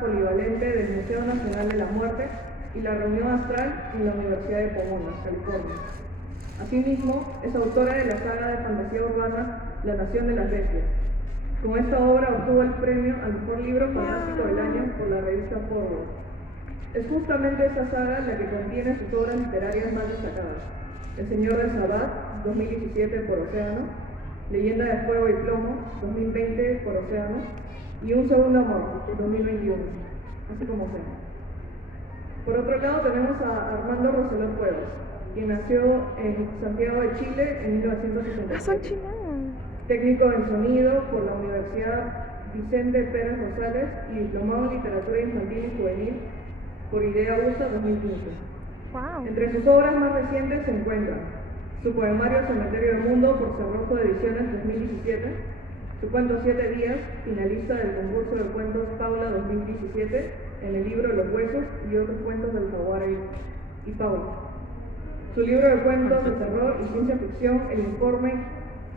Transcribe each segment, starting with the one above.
polivalente del Museo Nacional de la Muerte y la Reunión Astral en la Universidad de Pomona, California. Asimismo, es autora de la saga de fantasía urbana La Nación de las Bestias. Con esta obra obtuvo el premio al mejor libro fantástico del año por la revista Forward. Es justamente esta saga la que contiene sus obras literarias más destacadas: El Señor del Sabbat, 2017 por Océano; Leyenda de Fuego y Plomo, 2020 por Océano; y Un Segundo Amor, 2021, así como sea. Por otro lado tenemos a Armando Roseló Cuevas, quien nació en Santiago de Chile en 1967. Técnico en sonido por la Universidad Vicente Pérez Rosales y diplomado en literatura infantil y juvenil por Idea USA 2015. Wow. Entre sus obras más recientes se encuentran su poemario Cementerio del Mundo por Cerrojo Ediciones 2017, su cuento 7 días, finalista del concurso de cuentos Paula 2017 en el libro Los Huesos y otros cuentos del Jaguar y Paula. Su libro de cuentos de terror y ciencia ficción, El Informe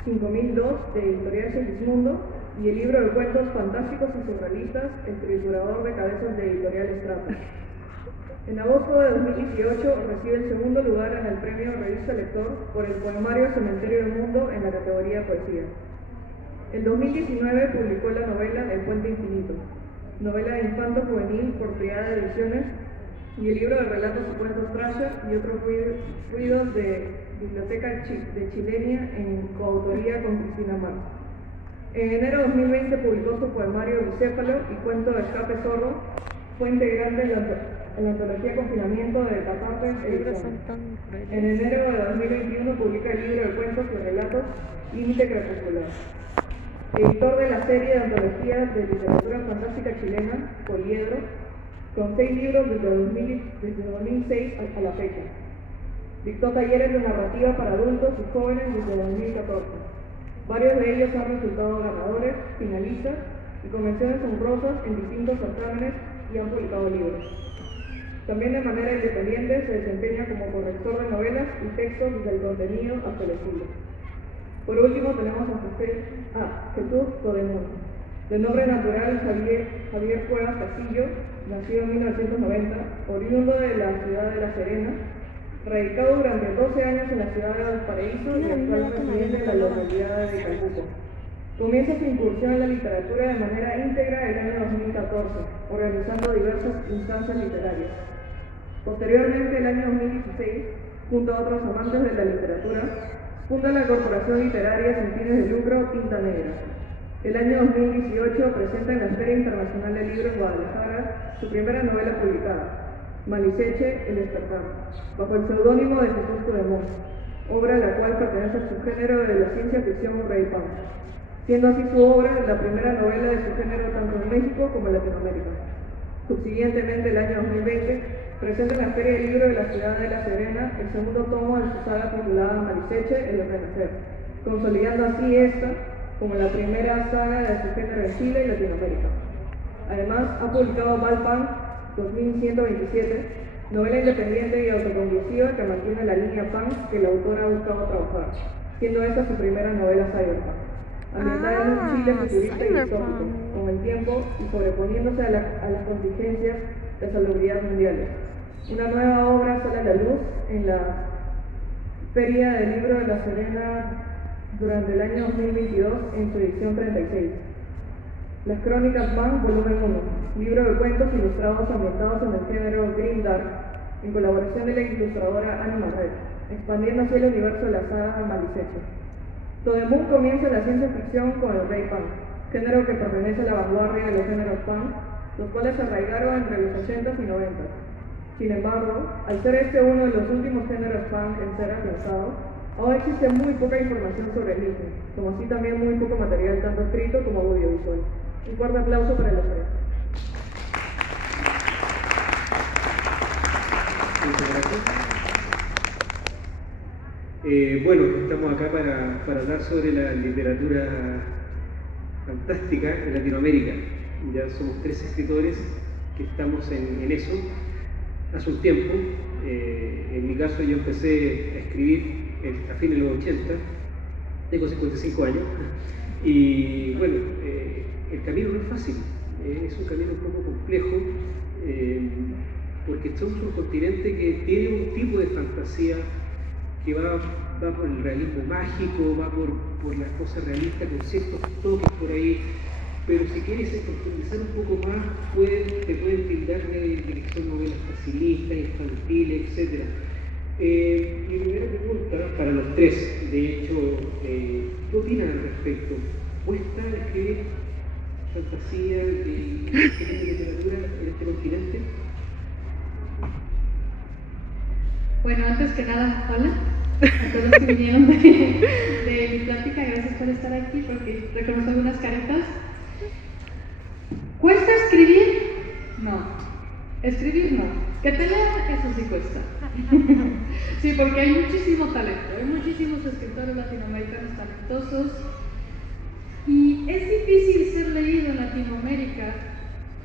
5002 de Editorial Segismundo, y el libro de cuentos fantásticos y surrealistas, El Triturador de Cabezas de Editorial Estrata. En agosto de 2018 recibe el segundo lugar en el premio Revista Lector por el poemario Cementerio del Mundo en la categoría Poesía. En 2019 publicó la novela El Puente Infinito, novela de infanto juvenil por Triada Ediciones, y el libro de relatos y cuentos Thrasher y otros ruidos de Biblioteca de Chilenia en coautoría con Cristina Mar. En enero de 2020 publicó su poemario Bicéfalo y cuento de Escape Sordo. Fue integrante en la antología Confinamiento de Catartes Ediciones. En enero de 2021 publica el libro de cuentos y relatos Límite Crepuscular. Editor de la serie de antologías de literatura fantástica chilena, Poliedro, con 6 libros desde 2006 a la fecha. Dictó talleres de narrativa para adultos y jóvenes desde 2014. Varios de ellos han resultado ganadores, finalistas y con menciones honrosas en distintos certámenes y han publicado libros. También de manera independiente se desempeña como corrector de novelas y textos desde el contenido hasta el estilo. Por último tenemos a Jesús Codemón, de nombre natural Javier Cuevas Castillo, nacido en 1990, oriundo de la ciudad de La Serena, radicado durante 12 años en la ciudad de Valparaíso y actual residente en la localidad de Calbuco. Comienza su incursión en la literatura de manera íntegra el año 2014, organizando diversas instancias literarias. Posteriormente, el año 2016, junto a otros amantes de la literatura, funda la Corporación Literaria sin fines de lucro Tinta Negra. El año 2018 presenta en la Feria Internacional del Libro en Guadalajara su primera novela publicada, Maliseche, El Despertar, bajo el seudónimo de Jesús Codemón, obra la cual pertenece al subgénero de la ciencia ficción urbaipán, siendo así su obra la primera novela de su género tanto en México como en Latinoamérica. Subsiguientemente, el año 2020, presenta en la Feria del Libro de la ciudad de La Serena el segundo tomo de su saga titulada Maliseche, El Renacer, consolidando así esta como la primera saga de su género en Chile y Latinoamérica. Además, ha publicado Valpán 2127, novela independiente y autoconclusiva que mantiene la línea punk que la autora ha buscado trabajar, siendo esta su primera novela cyberpunk, ambientada en un Chile futurista y distópico, con el tiempo y sobreponiéndose a las contingencias de salubridad mundiales. Una nueva obra sale a la luz en la Feria del Libro de La Serena durante el año 2022 en su edición 36. Las Crónicas Punk, volumen 1, libro de cuentos ilustrados ambientados en el género Grim Dark, en colaboración de la ilustradora Anima Red, expandiendo así el universo de la saga Maliseche. Codemón comienza la ciencia ficción con el Ray Punk, género que pertenece a la vanguardia de los géneros punk, los cuales se arraigaron entre los 80s y 90s. Sin embargo, al ser este uno de los últimos géneros punk en ser alcanzado, ahora existe muy poca información sobre el mismo, como así también muy poco material tanto escrito como audiovisual. Un fuerte aplauso para los tres. Muchas gracias. Bueno, estamos acá para hablar sobre la literatura fantástica en Latinoamérica. Ya somos 3 escritores que estamos en eso hace un tiempo. En mi caso yo empecé a escribir a fines de los 80, tengo 55 años, y bueno, el camino no es fácil. Es un camino un poco complejo, porque somos un continente que tiene un tipo de fantasía que va por el realismo mágico, va por las cosas realistas con ciertos toques por ahí, pero si quieres profundizar un poco más, te pueden tildar de que son novelas facilistas, infantiles, etc. Mi primera pregunta para los tres, de hecho, ¿qué opinan al respecto? ¿Cuesta escribir fantasía y este tipo de literatura en este continente? Bueno, antes que nada, hola a todos que vinieron de mi plática, gracias por estar aquí porque reconozco algunas caritas. ¿Cuesta escribir? No. Escribir no. Que te lean, eso sí cuesta. Sí, porque hay muchísimo talento, hay muchísimos escritores latinoamericanos talentosos y es difícil ser leído en Latinoamérica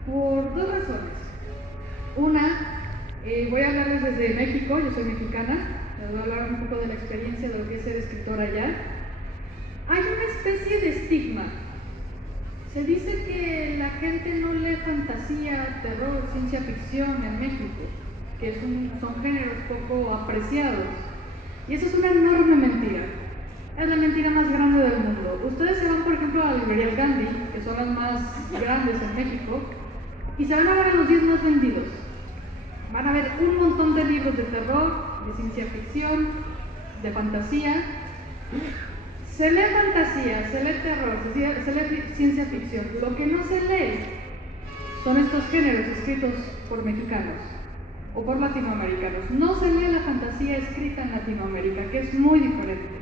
por dos razones. Una, voy a hablarles desde México, yo soy mexicana, les voy a hablar un poco de la experiencia de lo que es ser escritora allá. Hay una especie de estigma. Se dice que la gente no lee fantasía, terror, ciencia ficción en México, que son géneros poco apreciados. Y eso es una enorme mentira. Es la mentira más grande del mundo. Ustedes se van, por ejemplo, a librerías Gandhi, que son las más grandes en México, y se van a ver a los 10 más vendidos. Van a ver un montón de libros de terror, de ciencia ficción, de fantasía. Se lee fantasía, se lee terror, se lee ciencia ficción. Lo que no se lee son estos géneros escritos por mexicanos o por latinoamericanos. No se lee la fantasía escrita en Latinoamérica, que es muy diferente.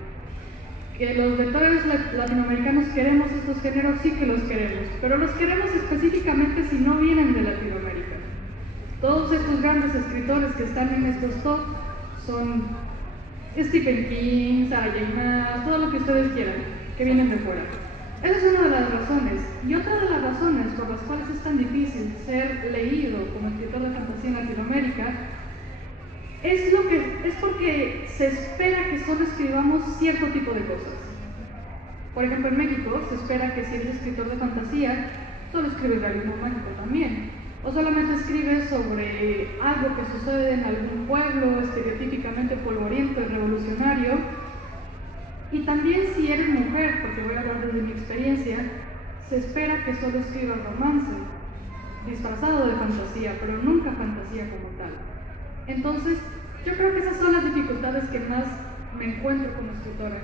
Que los lectores latinoamericanos queremos estos géneros, sí que los queremos, pero los queremos específicamente si no vienen de Latinoamérica. Todos estos grandes escritores que están en estos top son Stephen King, Sarah J. Maas, todo lo que ustedes quieran, que vienen de fuera. Esa es una de las razones. Y otra de las razones por las cuales es tan difícil ser leído como escritor de fantasía en Latinoamérica es porque se espera que solo escribamos cierto tipo de cosas. Por ejemplo, en México se espera que si eres escritor de fantasía, solo escribes realismo mágico también. O solamente escribes sobre algo que sucede en algún pueblo estereotípicamente polvoriento y revolucionario. Y también si eres mujer, porque voy a hablar desde mi experiencia, se espera que solo escribas romance, disfrazado de fantasía, pero nunca fantasía como tal. Entonces, yo creo que esas son las dificultades que más me encuentro como escritora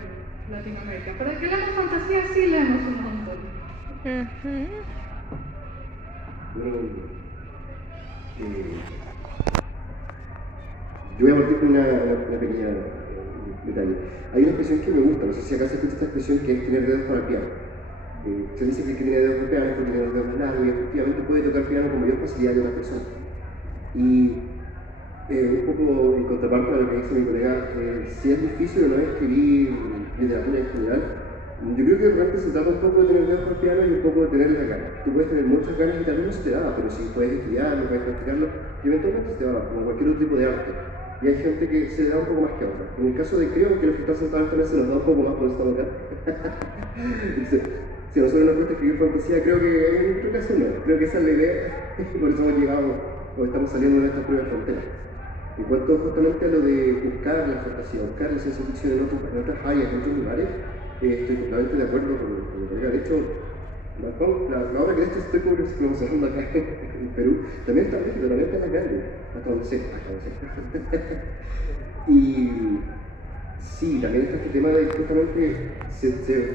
en Latinoamérica. Pero de que leemos fantasía, sí leemos un montón. Yo voy a partir con una pequeña detalle. Hay una expresión que me gusta, no sé si acá se escucha esta expresión, que es tener dedos para el piano. Se dice que el que tiene dedos para el piano es porque tiene los dedos más largos y efectivamente puede tocar piano con mayor facilidad que una persona. Y un poco en contraparte a lo que dice mi colega, si es difícil o no escribir literatura en general, yo creo que de repente se trata un poco de tener dedos para el piano y un poco de tener la gana. Tú puedes tener muchas ganas y también no se te da, pero si puedes estudiarlo, puedes practicarlo, y eventualmente se te va, como cualquier otro tipo de arte. Y hay gente que se le da un poco más que a otra. En el caso de creo que los que están sentados esta vez se nos da un poco más por estamos acá. Si a nosotros nos gusta escribir fantasía, creo que en nuestro caso no. Creo que esa es la idea, por eso hemos llegado o estamos saliendo de estas pruebas fronteras. En cuanto justamente a lo de buscar la fantasía, buscar la ciencia ficción en otras áreas, en otros lugares, estoy completamente de acuerdo con lo que de hecho, la obra que de hecho estoy promocionando acá en Perú, también está México, también está en la calle, hasta donde sé. Y sí, también está este tema de justamente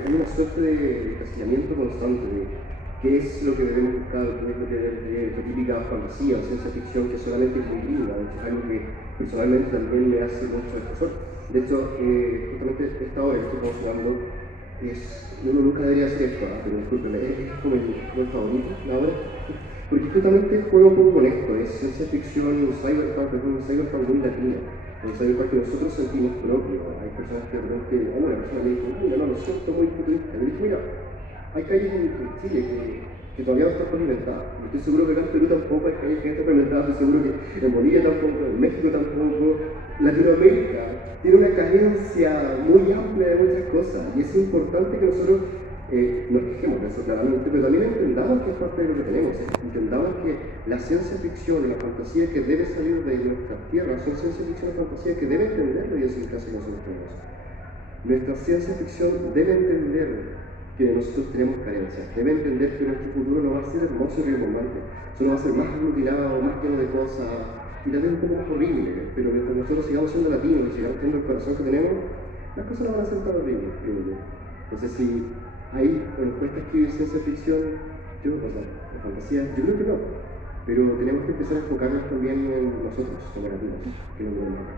hay una suerte de encasillamiento constante de qué es lo que debemos buscar, qué es lo que debe típica fantasía o ciencia ficción que solamente es muy linda, de hecho es algo que personalmente también me hace mucho espesor. De hecho, justamente esta obra que estoy promocionando uno nunca debería hacer esto, pero discúlpeme, es como mi favorito, la obra, porque justamente juega un poco con esto, es ciencia ficción, un cyberpunk muy latino, un cyberpunk que nosotros sentimos propio. Hay personas que de repente, una persona me dijo, mira, no, lo siento muy futurista, y le dije, mira, hay calles en Chile que todavía no están pavimentadas, y estoy seguro que acá en Perú tampoco hay calles que no están pavimentadas, estoy seguro que en Bolivia tampoco, en México tampoco. Latinoamérica tiene una carencia muy amplia de muchas cosas y es importante que nosotros Nos quejemos de eso claramente, pero también entendamos que es parte de lo que tenemos, entendamos que la ciencia ficción y la fantasía que debe salir de nuestras tierras son ciencia ficción y fantasía que debe entender la idiosincrasia que nosotros tenemos. Nuestra ciencia ficción debe entender que nosotros tenemos carencias, debe entender que nuestro futuro no va a ser hermoso y rimbombante, solo va a ser más aglutinado, más lleno de cosas y también un poco más horrible, pero mientras nosotros sigamos siendo latinos y sigamos teniendo el corazón que tenemos, las cosas no van a ser tan horribles, creo yo. Entonces, si ahí nos cuesta escribir ciencia ficción, la fantasía, yo creo que no, pero tenemos que empezar a enfocarnos también en nosotros, como latinos, que no tenemos acá.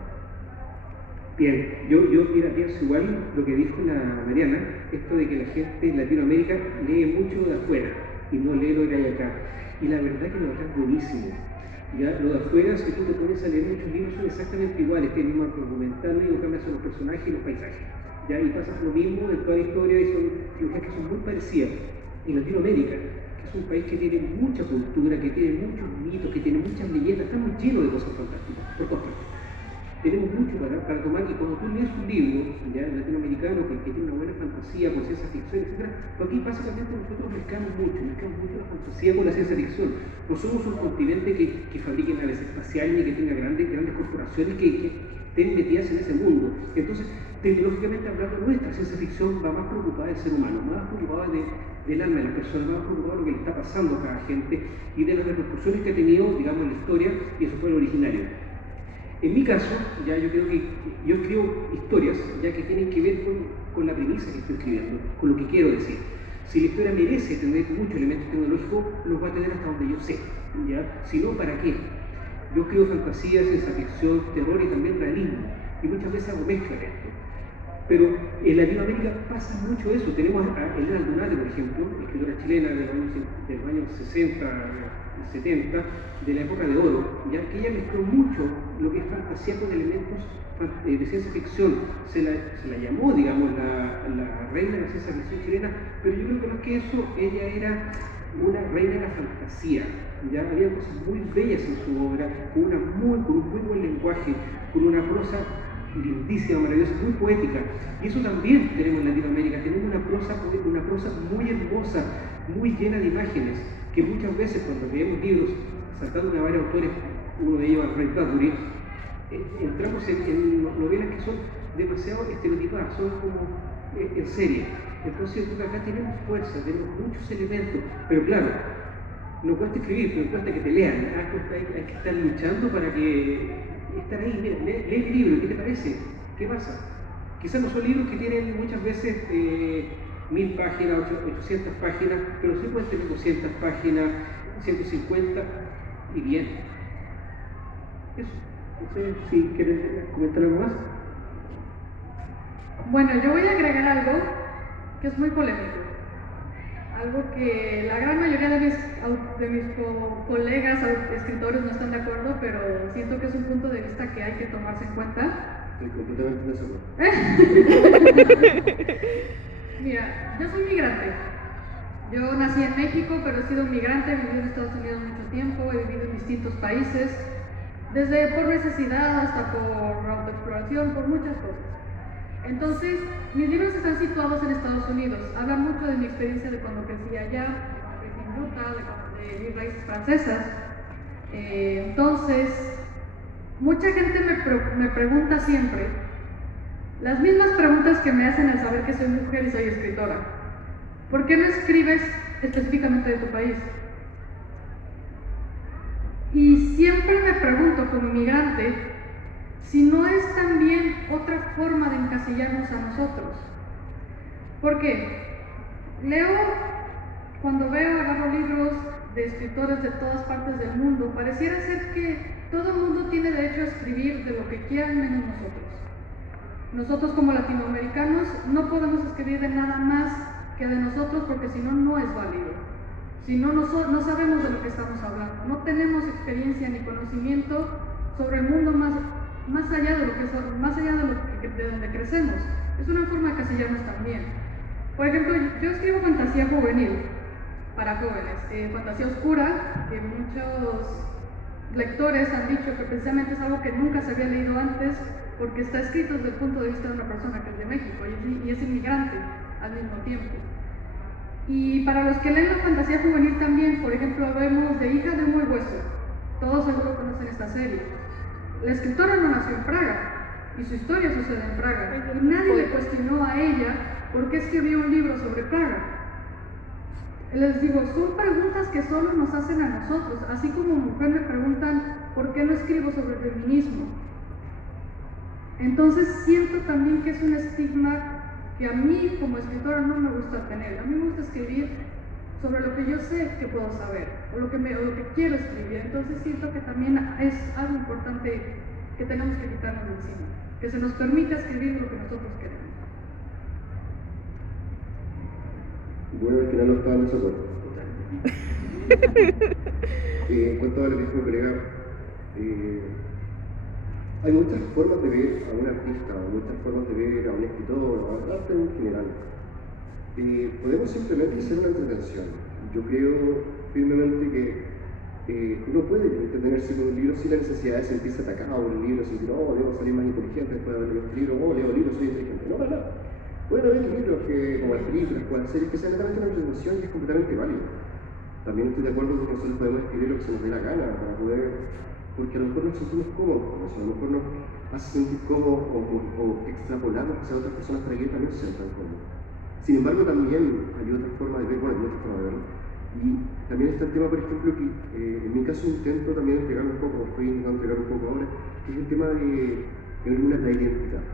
Bien, yo mira, pienso igual lo que dijo la Mariana, esto de que la gente en Latinoamérica lee mucho de afuera y no lee lo que hay acá. Y la verdad que lo acá es buenísimo. Ya, lo de afuera, si tú te pones a leer muchos libros, son exactamente iguales, tienen el mismo argumental, lo único que cambian son los personajes y los paisajes. ¿Ya? Y pasa lo mismo en toda la historia y son trilogías que son muy parecidas. En Latinoamérica, que es un país que tiene mucha cultura, que tiene muchos mitos, que tiene muchas leyendas, estamos llenos de cosas fantásticas, por todas partes. Tenemos mucho para tomar, y cuando tú lees un libro ya latinoamericano que tiene una buena fantasía con ciencia ficción, etc., pues aquí básicamente nosotros mezclamos mucho la fantasía con la ciencia ficción. No somos un continente que fabrique naves espaciales ni que tenga grandes corporaciones que estén metidas en ese mundo. Entonces, tecnológicamente hablando, nuestra ciencia ficción va más preocupada del ser humano, más preocupada del alma de la persona, más preocupada de lo que le está pasando a cada gente y de las repercusiones que ha tenido, digamos, en la historia, y eso fue lo originario. En mi caso, ya yo creo que yo escribo historias ya que tienen que ver con la premisa que estoy escribiendo, con lo que quiero decir. Si la historia merece tener muchos elementos tecnológicos, los va a tener hasta donde yo sé. ¿Ya? Si no, ¿para qué? Yo escribo fantasía, ciencia ficción, terror y también realismo. Y muchas veces hago mezcla de esto. Pero en Latinoamérica pasa mucho eso. Tenemos a Elena Aldunate, por ejemplo, escritora chilena de los años 60, 70, de la época de oro, ya que ella mezcló mucho lo que es fantasía con elementos de ciencia ficción. Se la llamó, digamos, la reina de la ciencia ficción chilena, pero yo creo que más que eso, ella era una reina de la fantasía. Ya había cosas muy bellas en su obra, con un muy buen lenguaje, con una prosa lindísima, maravillosa, muy poética. Y eso también tenemos en Latinoamérica, tenemos una prosa muy hermosa, muy llena de imágenes, que muchas veces cuando leemos libros, saltándome a varios autores, uno de ellos Ray Bradbury, entramos en novelas que son demasiado estereotipadas, son como en serie. Entonces yo creo que acá tenemos fuerza, tenemos muchos elementos, pero claro, no cuesta escribir, pero cuesta que te lean, hay que estar luchando para que estar ahí, mira, lee el libro, ¿qué te parece? ¿Qué pasa? Quizás no son libros que tienen muchas veces 1000 páginas, 800 páginas, pero sí pueden tener 200 páginas, 150 y bien. Eso. No sé si quieres comentar algo más. Bueno, yo voy a agregar algo que es muy polémico. Algo que la gran mayoría de mis colegas escritores no están de acuerdo, pero siento que es un punto de vista que hay que tomarse en cuenta. Estoy completamente de acuerdo. Mira, yo soy migrante. Yo nací en México, pero he sido migrante, he vivido en Estados Unidos mucho tiempo, he vivido en distintos países, desde por necesidad hasta por autoexploración, por muchas cosas. Entonces, mis libros están situados en Estados Unidos. Hablan mucho de mi experiencia de cuando crecí allá, de cuando crecí en Utah, de mis raíces francesas. Entonces, mucha gente me pregunta siempre las mismas preguntas que me hacen al saber que soy mujer y soy escritora. ¿Por qué no escribes específicamente de tu país? Y siempre me pregunto como migrante si no es también otra forma de encasillarnos a nosotros. ¿Por qué? Agarro libros de escritores de todas partes del mundo, pareciera ser que todo el mundo tiene derecho a escribir de lo que quieran menos nosotros. Nosotros como latinoamericanos no podemos escribir de nada más que de nosotros porque si no, no es válido. Si no, no sabemos de lo que estamos hablando, no tenemos experiencia ni conocimiento sobre el mundo más allá de de donde crecemos. Es una forma de casillarnos también. Por ejemplo, yo escribo fantasía juvenil para jóvenes, fantasía oscura, que muchos lectores han dicho que precisamente es algo que nunca se había leído antes porque está escrito desde el punto de vista de una persona que es de México y es inmigrante al mismo tiempo. Y para los que leen la fantasía juvenil también, por ejemplo, vemos de Hija de Humo y Hueso. Todos seguro conocen esta serie. La escritora no nació en Praga y su historia sucede en Praga. Y nadie le cuestionó a ella por qué escribió un libro sobre Praga. Les digo, son preguntas que solo nos hacen a nosotros, así como mujer me preguntan por qué no escribo sobre feminismo. Entonces siento también que es un estigma que a mí como escritora no me gusta tener. A mí me gusta escribir sobre lo que yo sé que puedo saber, o lo que quiero escribir. Entonces siento que también es algo importante que tenemos que quitarnos de encima, que se nos permita escribir lo que nosotros queremos. Bueno, al final no estábamos de acuerdo. En cuanto a lo que dijo el colega, hay muchas formas de ver a un artista, muchas formas de ver a un escritor, al arte en general. Podemos simplemente hacer una entretención. Yo creo firmemente que uno puede entretenerse con un libro sin la necesidad de sentirse atacado por el libro, sentir, oh, debo salir más inteligente después de haber leído este libro, oh, leo libros, soy inteligente. No, para nada. Pueden haber libros como las películas, como las series, que sean netamente una entretención y es completamente válido. También estoy de acuerdo con que nosotros podemos escribir lo que se nos dé la gana para poder, porque a lo mejor nos sentimos cómodos con eso, a lo mejor nos hace sentir cómodos o extrapolamos hacia otras personas para que ellos también se sientan cómodos. Sin embargo, también hay otra forma de ver, bueno, hay otra forma de verlo. Y también está el tema, por ejemplo, que en mi caso intento también entregar un poco, estoy intentando entregar un poco ahora, que es el tema de la identidad.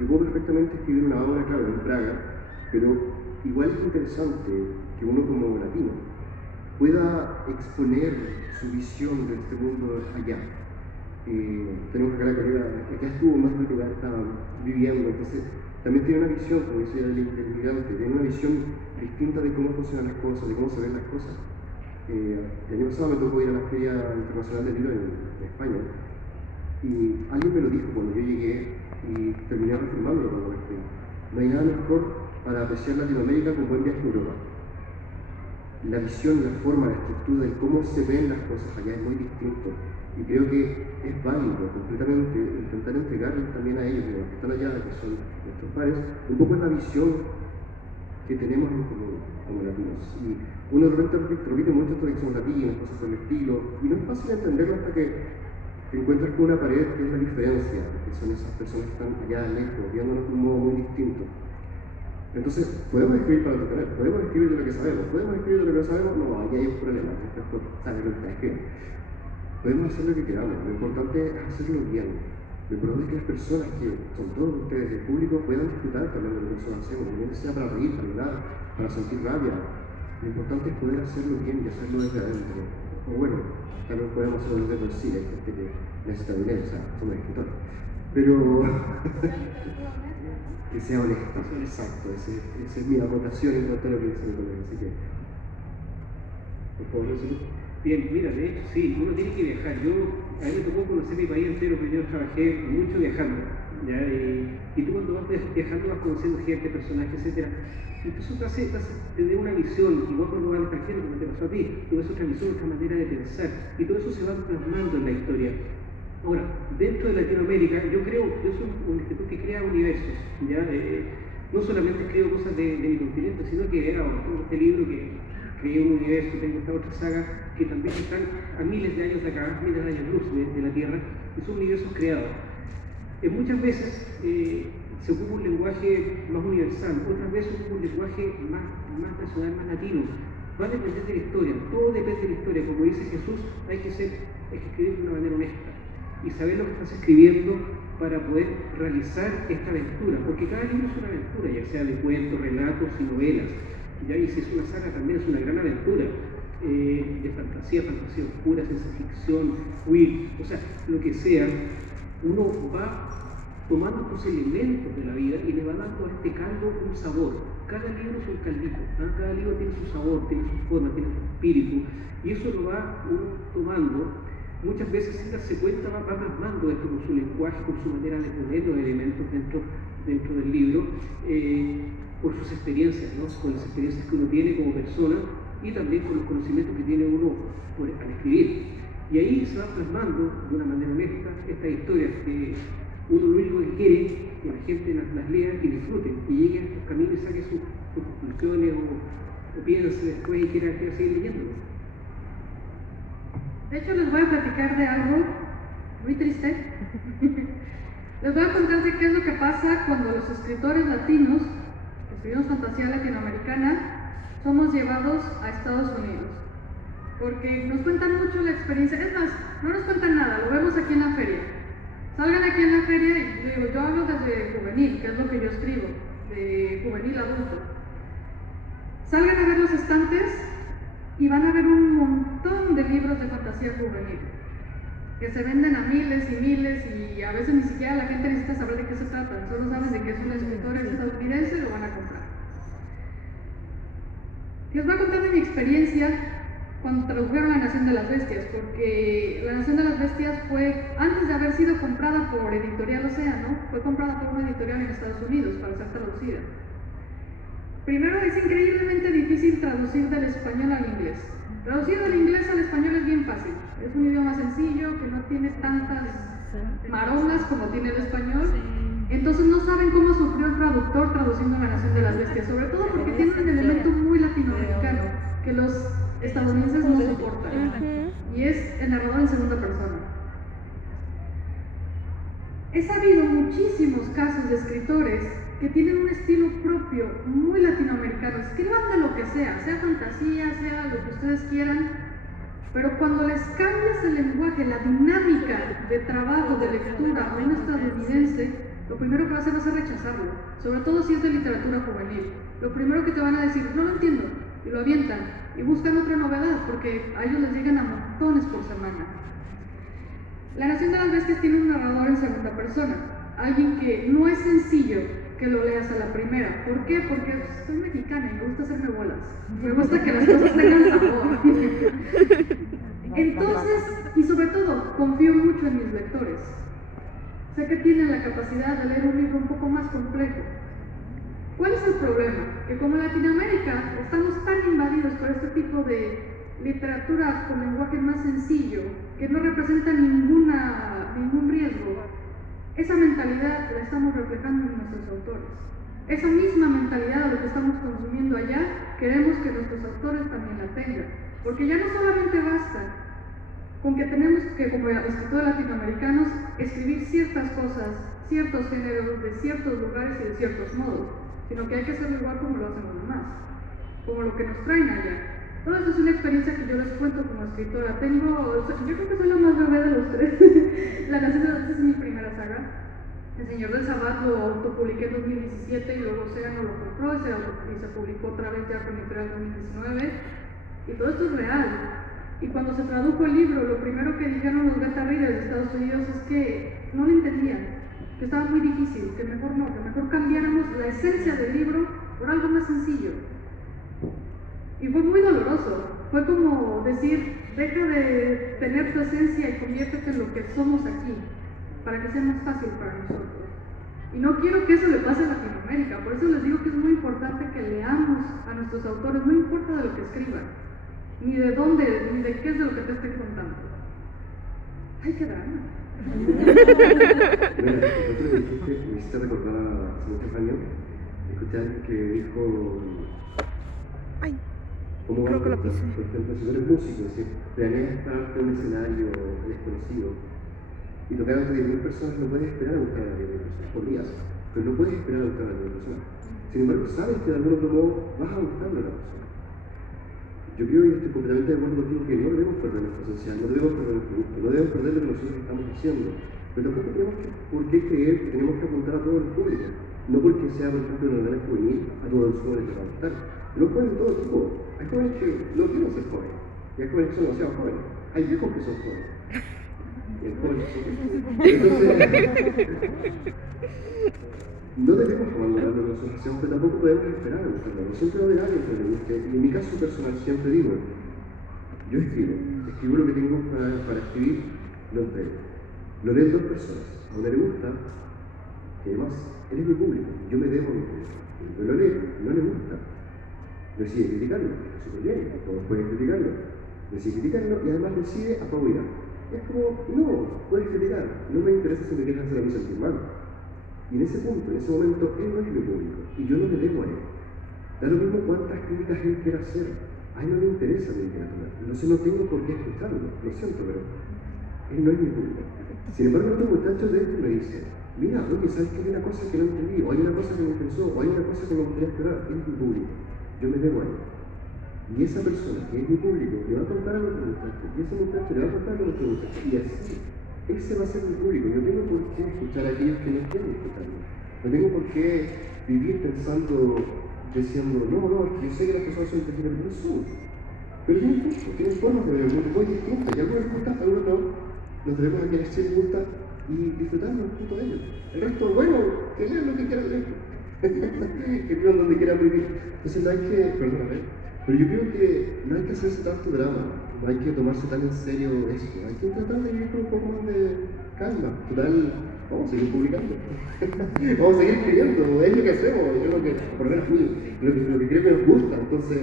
Yo puedo perfectamente escribir una obra, claro, en Praga, pero igual es interesante que uno como latino pueda exponer su visión de este mundo allá. Tenemos acá la colega que acá estuvo más de lo que ya está viviendo, entonces también tiene una visión, como decía el inmigrante, tiene una visión distinta de cómo funcionan las cosas, de cómo se ven las cosas. El año pasado me tocó ir a la Feria Internacional del Libro en España y alguien me lo dijo cuando yo llegué y terminé reafirmándolo cuando me fui. No hay nada mejor para apreciar Latinoamérica como buen viaje a Europa. La visión, la forma, la estructura de cómo se ven las cosas allá es muy distinto y creo que es válido completamente intentar entregarles también a ellos, a los que están allá, que son nuestros pares, un poco la visión que tenemos en común como latinos. Y uno de repente repite mucho esto de que somos latinos, cosas por el estilo, y no es fácil entenderlo hasta que te encuentras con una pared que es la diferencia, que son esas personas que están allá lejos, viéndonos de un modo muy distinto. Entonces, ¿podemos escribir para entretener? ¿Podemos escribir de lo que sabemos? ¿Podemos escribir de lo que no sabemos? No, aquí hay un problema, respecto a saber lo que escriben. Podemos hacer lo que queramos, lo importante es hacerlo bien. Lo importante es que las personas que son todos ustedes, el público, puedan disfrutar también de lo que nosotros hacemos, no sea para reír, para llorar, para sentir rabia. Lo importante es poder hacerlo bien y hacerlo desde adentro. O bueno, también podemos hacerlo desde el cine, hay gente que necesita dinero, o sea, somos escritores. Pero que sea honesto, exacto, esa es mi aportación en todo lo que dice el colega, así que por favor, Jesús. Bien, mira, de hecho sí, uno tiene que viajar. A mí me tocó conocer mi país entero, pero yo trabajé mucho viajando, ¿ya? Y tú cuando vas viajando vas conociendo gente, personajes, etc. Entonces te hace tener una visión, igual cuando vas al extranjero, como te pasó a ti, tú ves otra visión, otra manera de pensar, y todo eso se va plasmando en la historia. Ahora, dentro de Latinoamérica, yo soy un escritor que crea universos, ¿ya? No solamente creo cosas de mi continente, sino que ahora tengo este libro que creé un universo, tengo esta otra saga que también están a miles de años de acá, miles de años luz de la Tierra, y son universos creados. Muchas veces se ocupa un lenguaje más universal, otras veces se ocupa un lenguaje más personal, más latino. Va a depender de la historia, todo depende de la historia. Como dice Jesús, hay que escribir de una manera honesta y saber lo que estás escribiendo para poder realizar esta aventura, porque cada libro es una aventura, ya sea de cuentos, relatos y novelas. Ya, y si es una saga también es una gran aventura de fantasía oscura, ciencia ficción, queer, o sea, lo que sea, uno va tomando estos elementos de la vida y le va dando a este caldo un sabor. Cada libro es un caldito, ¿no? Cada libro tiene su sabor, tiene su forma, tiene su espíritu, y eso lo va uno tomando. Muchas veces sin darse cuenta va plasmando esto con su lenguaje, con su manera de poner los elementos dentro del libro, por sus experiencias, ¿no? Con las experiencias que uno tiene como persona y también con los conocimientos que tiene uno al escribir. Y ahí se va plasmando de una manera honesta estas historias que uno lo único que quiere es que la gente las lea y disfrute, y llegue a estos caminos y saque sus conclusiones o o piense después y quiera seguir leyendo. De hecho, les voy a platicar de algo muy triste. Les voy a contar de qué es lo que pasa cuando los escritores latinos, que escribimos fantasía latinoamericana, somos llevados a Estados Unidos. Porque nos cuentan mucho la experiencia. Es más, no nos cuentan nada, lo vemos aquí en la feria. Salgan aquí en la feria y yo hablo desde juvenil, que es lo que yo escribo, de juvenil adulto. Salgan a ver los estantes y van a ver un montón de libros de fantasía juvenil que se venden a miles y miles, y a veces ni siquiera la gente necesita saber de qué se trata, solo saben de que es un escritor estadounidense y lo van a comprar. Les voy a contar de mi experiencia cuando tradujeron La Nación de las Bestias, porque La Nación de las Bestias fue, antes de haber sido comprada por Editorial Océano, fue comprada por una editorial en Estados Unidos para ser traducida. Primero, es increíblemente difícil traducir del español al inglés. Traducir del inglés al español es bien fácil. Es un idioma sencillo que no tiene tantas maromas como tiene el español. Entonces no saben cómo sufrió el traductor traduciendo La Nación de las Bestias, sobre todo porque tiene un elemento muy latinoamericano que los estadounidenses no soportan, y es el narrador en segunda persona. He sabido muchísimos casos de escritores que tienen un estilo propio, muy latinoamericano. Escriban de lo que sea fantasía, sea lo que ustedes quieran, pero cuando les cambias el lenguaje, la dinámica de trabajo, de lectura a un estadounidense, lo primero que va a hacer va a ser rechazarlo, sobre todo si es de literatura juvenil. Lo primero que te van a decir, no lo entiendo, y lo avientan, y buscan otra novedad, porque a ellos les llegan a montones por semana. La Nación de las Bestias tiene un narrador en segunda persona, alguien que no es sencillo que lo leas a la primera. ¿Por qué? Porque soy mexicana y me gusta hacerme bolas. Me gusta que las cosas tengan sabor. Entonces, y sobre todo, confío mucho en mis lectores. Sé que tienen la capacidad de leer un libro un poco más complejo. ¿Cuál es el problema? Que como en Latinoamérica estamos tan invadidos por este tipo de literatura con lenguaje más sencillo, que no representa ningún riesgo, esa mentalidad la estamos reflejando en nuestros autores. Esa misma mentalidad de lo que estamos consumiendo allá, queremos que nuestros autores también la tengan. Porque ya no solamente basta con que tenemos que, como escritores latinoamericanos, escribir ciertas cosas, ciertos géneros, de ciertos lugares y de ciertos modos, sino que hay que hacerlo igual como lo hacen los demás, como lo que nos traen allá. Todo eso es una experiencia que yo les cuento como escritora. Yo creo que soy la más bebé de los tres. La Nación de las Bestias es mi primera saga. El Señor del Sabbat lo autopubliqué en 2017 y luego Océano lo compró y se publicó otra vez ya con Editorial 2019. Y todo esto es real. Y cuando se tradujo el libro, lo primero que dijeron los beta readers de Estados Unidos es que no lo entendían, que estaba muy difícil, que mejor no, que mejor cambiáramos la esencia del libro por algo más sencillo. Y fue muy doloroso. Fue como decir, deja de tener tu esencia y conviértete en lo que somos aquí, para que sea más fácil para nosotros. Y no quiero que eso le pase a Latinoamérica, por eso les digo que es muy importante que leamos a nuestros autores, no importa de lo que escriban, ni de dónde, ni de qué es de lo que te estoy contando. ¡Ay, qué drama! Bueno, nosotros dijiste, me hiciste recordar hace muchos años, escuché a alguien que dijo, ¿cómo va? Por ejemplo, si tú eres músico, si planeas estar en un escenario desconocido y tocar ante 10.000 personas, no puedes esperar a buscar a 10.000 personas, podrías, pero no puedes esperar a buscar a 10.000 personas. Sin embargo, sabes que de algún otro modo vas a buscarle a la persona. Yo creo y estoy completamente de acuerdo contigo que no debemos perder nuestra esencia, no debemos perder nuestro gusto, no debemos perder lo que nosotros estamos haciendo, pero tampoco tenemos por qué creer que tenemos que apuntar a todo el público, no porque sea, por ejemplo, una novela juvenil, a todos los jóvenes les va a gustar. Los jóvenes de todo tipo, hay jóvenes que no quieren ser jóvenes, y hay jóvenes que son demasiado jóvenes, hay viejos que son jóvenes, y hay jóvenes que son viejos. Entonces, no debemos abandonar lo que nosotros hacemos, pero tampoco podemos esperar a buscarlo. Siempre va a haber alguien que le guste, y en mi caso personal siempre digo, yo escribo lo que tengo para escribir, lo entrego. Lo leen dos personas, a una le gusta, y además, él es mi público, yo me debo a mi público. Yo lo leo, no le gusta, decide criticarlo, súper bien, todos pueden criticarlo, decide criticarlo y además decide apabular. Es como, no, puedes criticar, no me interesa si me quieres hacer a mí sentir mal. Y en ese punto, en ese momento, él no es mi público y yo no le debo a él. Da lo mismo cuántas críticas él quiera hacer. A él no le interesa mi literatura. Entonces no tengo por qué escucharlo. Lo siento, pero él no es mi público. Sin embargo, otro muchacho de esto me dice, mira, oye, ¿sabes que hay una cosa que no entendí? O hay una cosa que me interesó, o hay una cosa que me gustaría explorar. Él es mi público. Yo me debo a él. Y esa persona que es mi público le va a contar a otro muchacho, y ese muchacho le va a contar a otro muchacho, y así. Ese va a ser mi público. No tengo por qué escuchar a aquellos que no quieren escucharme. No tengo por qué vivir pensando, diciendo, no, es que yo sé que las personas son inteligentes, no son. Pero tienen gustos, tienen formas de ver el mundo muy distintas. Y a algunos les gusta, a algunos no. Nos debemos a quienes sí les gusta y disfrutarnos junto a ellos. El resto, bueno, que lean lo que quieran leer. Que vivan donde quieran vivir. Entonces no hay que, perdóname, pero yo creo que no hay que hacerse tanto drama, no hay que tomarse tan en serio esto, hay que tratar de vivir con un poco más de calma. Total, vamos a seguir publicando, vamos a seguir escribiendo, es lo que hacemos, es lo que, por lo menos lo que creo que nos gusta. Entonces,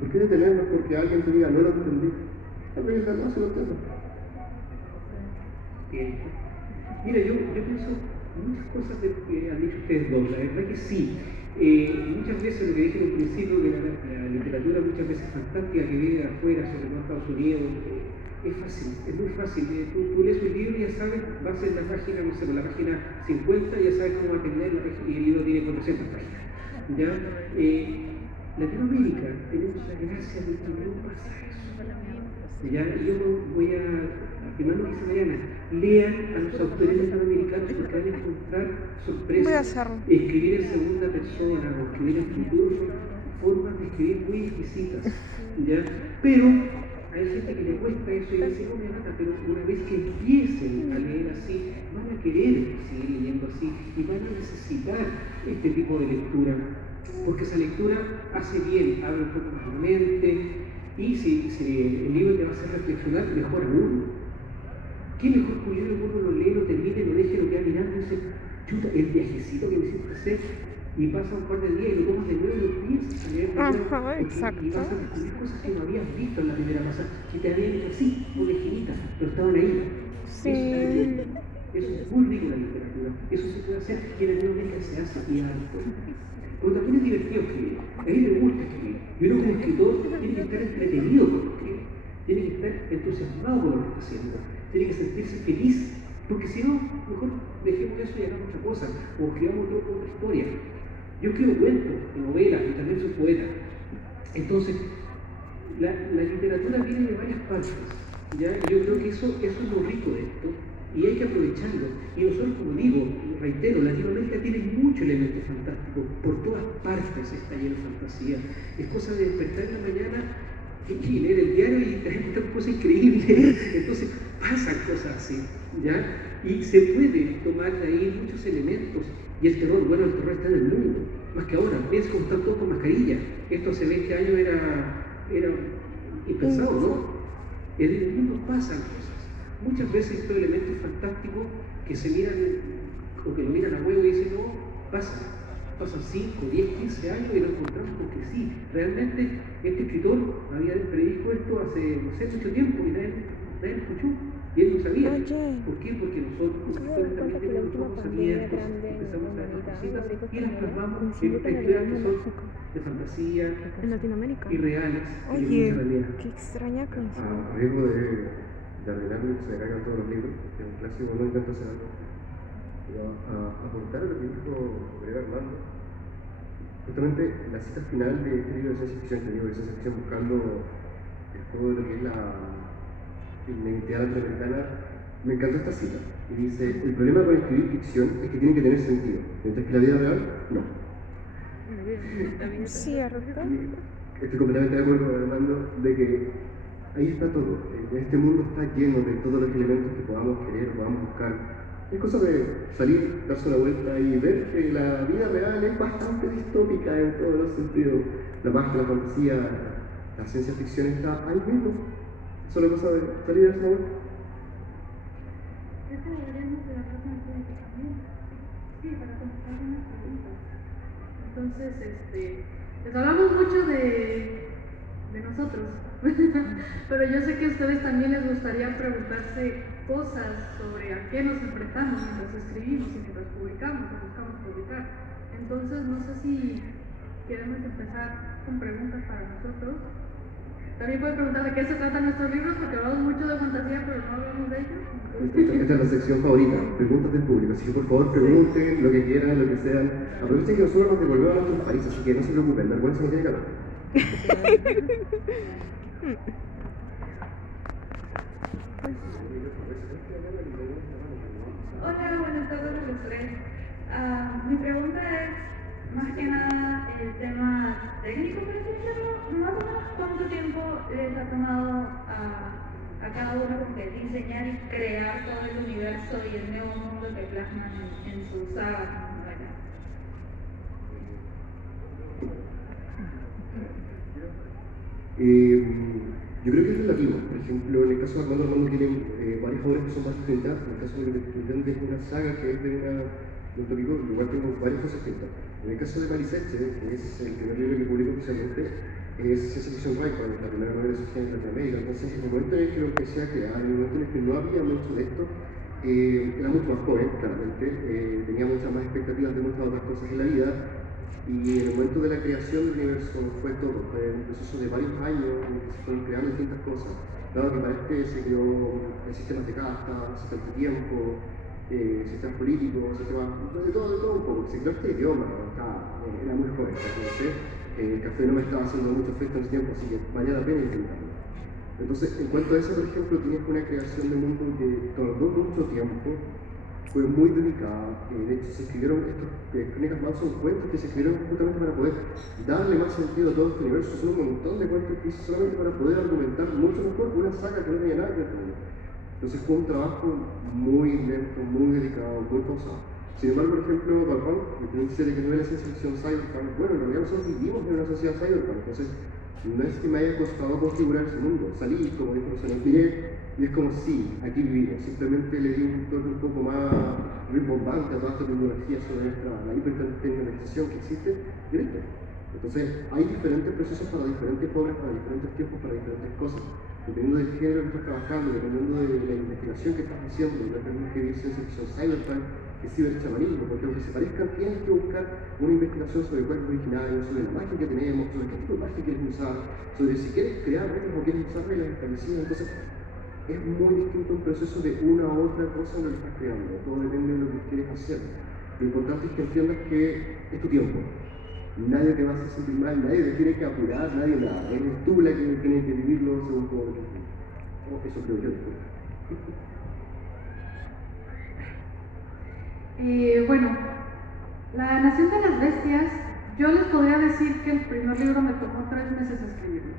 ¿por qué detenernos porque alguien te diga no lo entendí? Tal vez no se lo entiendo. Mira, yo pienso muchas cosas de que han dicho ustedes dos, la verdad que sí. Muchas veces lo que dije en un principio, que la literatura muchas veces fantástica que vive afuera, sobre todo en Estados Unidos, es fácil, es muy fácil. Tú lees un libro y ya sabes, vas en la página, no sé, por la página 50, ya sabes cómo va a terminar y el libro tiene 400 páginas. ¿Ya? Latinoamérica, tenemos la gracia de que no pasa eso. ¿Ya? Yo voy a afirmar lo que dice Mariana, lean a los autores latinoamericanos porque van a encontrar sorpresas. Escribir en segunda persona o escribir en futuro son formas de escribir muy exquisitas, ¿ya? Pero hay gente que le cuesta eso y dice, no me mata, pero una vez que empiecen a leer así, van a querer seguir leyendo así y van a necesitar este tipo de lectura, porque esa lectura hace bien, abre un poco más la mente. Y si el libro te va a hacer reflexionar, mejor aún. ¿Qué mejor que un libro que uno lo lee, lo termine, lo deje, lo queda mirando y dice, chuta, el viajecito que me hiciste hacer, y pasa un par de días y lo tomas de nuevo y lo piensas a leer de nuevo, exacto. y vas a descubrir cosas que no habías visto en la primera pasada, que te habían hecho así, una esquinita, pero estaban ahí. Sí. Eso es muy rico en la literatura, eso se puede hacer y en Latinoamérica se hace y harto. Pero también es divertido escribir, a mí me gusta escribir, y uno como escritor tiene que estar entretenido con lo que escribe, tiene que estar entusiasmado con lo que está haciendo, tiene que sentirse feliz, porque si no, mejor dejemos eso y hagamos otra cosa, o escribamos otra historia. Yo escribo cuentos, novelas, y también soy poeta. Entonces, la literatura viene de varias partes, ¿ya? Yo creo que eso es lo rico de esto, y hay que aprovecharlo. Y nosotros, como digo, reitero, Latinoamérica tiene mucho elemento fantástico, por todas partes está lleno de fantasía. Es cosa de despertar en la mañana y leer el diario y te encuentras cosas increíbles. Entonces, pasan cosas así, ¿ya? Y se puede tomar de ahí muchos elementos. Y el terror, bueno, el terror está en el mundo, más que ahora. Piensa como están todos con mascarilla. Esto hace 20 años era impensado, ¿no? En el mundo pasan cosas. Muchas veces estos elementos fantásticos que se miran o que lo miran a huevo y dicen, no, pasan 5, 10, 15 años y lo encontramos porque sí, realmente este escritor había predicho esto hace, no sé, mucho tiempo y nadie lo escuchó y él no sabía. ¿Por qué? Porque nosotros como escritores también tenemos los ojos abiertos, empezamos a ver cositas y las plasmamos en nuestras historias que son de fantasía En Latinoamérica. y reales y de Oye, mucha realidad. qué extraña canción. A riesgo de arruinarme y que se me caigan todos los libros, que es un clásico, no intento hacer algo. Pero a aportar a lo que dijo Gabriel Armando, justamente la cita final de este libro de ciencia ficción, que digo de ciencia ficción buscando todo lo que es la identidad latinoamericana, me encantó esta cita. Y dice, el problema con escribir ficción es que tiene que tener sentido, mientras que la vida real, no. Cierto. Estoy completamente de acuerdo con Armando de que ahí está todo. Este mundo está lleno de todos los elementos que podamos querer, podamos buscar. Es cosa de salir, darse una vuelta y ver que la vida real es bastante distópica en todos los sentidos. La magia, la fantasía, la ciencia ficción está ahí mismo. Solo cosa de salir y darse una vuelta. Eso deberíamos de hablar con el público también. Sí, para contestar unas preguntas. Entonces, les hablamos mucho de nosotros, pero yo sé que a ustedes también les gustaría preguntarse cosas sobre a qué nos enfrentamos mientras escribimos y mientras publicamos o buscamos publicar. Entonces, no sé si queremos empezar con preguntas para nosotros. También pueden preguntar de qué se tratan nuestros libros, porque hablamos mucho de fantasía, pero no hablamos de ellos. Esta es la sección favorita, preguntas del público. Así que por favor pregunten lo que quieran, lo que sean. Aprovechen que nosotros nos devolvemos a nuestros países, así que no se preocupen, vergüenza no tiene calor. Hola, buenas tardes a los tres. Mi pregunta es más que nada el tema técnico, por así decirlo. Más o menos, ¿cuánto tiempo les ha tomado a cada uno como que diseñar y crear todo el universo y el nuevo mundo que plasman en sus sagas, en sus novelas? Yo creo que es relativo. Por ejemplo, en el caso de Armando tiene varias obras que son más distintas. En el caso de Independiente es una saga que es de un tópico, igual tengo varias cosas distintas. En el caso de Mariseche, que es el primer libro que publico oficialmente, es ciencia ficción Raycon, la primera novela de surgida en Latinoamérica. Entonces, en el momento en el que lo empecé a crear, en el momento en el que no había mucho de esto, era mucho más joven, claramente, tenía muchas más expectativas de muchas otras cosas en la vida. Y en el momento de la creación del universo fue todo, fue un proceso de varios años en que se fueron creando distintas cosas. Dado que para este se creó sistemas de casta, sistemas de tiempo, sistemas políticos, sistemas de todo un poco. Se creó este idioma, era muy joven, entonces el café no me estaba haciendo mucho efecto en ese tiempo, así que valía la pena intentarlo. Entonces, en cuanto a eso, por ejemplo, tienes una creación de mundo que tardó mucho tiempo, fue muy delicada. De hecho, se escribieron estas crónicas más, son cuentos que se escribieron justamente para poder darle más sentido a todo este universo. Son un montón de cuentos que hice solamente para poder argumentar mucho mejor una saga que no tenía nada que ver con ella. Entonces fue un trabajo muy lento, muy delicado, muy pausado. Sin embargo, por ejemplo, Balpán, que tiene que ser de que no era ciencia ficción cyberpunk, bueno, en realidad nosotros vivimos en una sociedad cyberpunk, entonces no es que me haya costado configurar ese mundo. Salí, como dijo Rosana, miré, y es como sí, aquí vivimos. Simplemente le di un toque un poco más rimbombante a toda esta tecnología sobre la hipertecnologización que existe, y listo. Entonces, hay diferentes procesos para diferentes obras, para diferentes tiempos, para diferentes cosas. Dependiendo del género que estás trabajando, dependiendo de la investigación que estás haciendo, dependiendo de qué ciencia ficción cyberpunk, que ciberchamanismo, porque aunque se parezcan, tienes que buscar una investigación sobre cuerpos originarios, sobre la magia que tenemos, sobre qué tipo de magia quieres usar, sobre si quieres crear reglas o quieres usar reglas establecidas. Entonces, es muy distinto un proceso de una u otra cosa en lo que estás creando. Todo depende de lo que quieres hacer. Lo importante es que entiendas que es tu tiempo. Nadie te va a hacer sentir mal, nadie te tiene que apurar, nadie nada. Eres tú la que tiene que vivirlo según todo lo que quieres. Eso creo yo. Bueno, La Nación de las Bestias, yo les podría decir que el primer libro me tomó 3 meses escribirlo,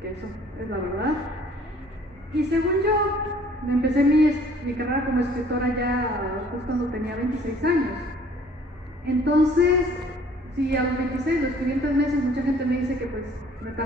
que eso es la verdad. Y según yo, me empecé mi carrera como escritora ya pues, cuando tenía 26 años. Entonces, si a los 26 lo escribí en 3 meses, mucha gente me dice que pues me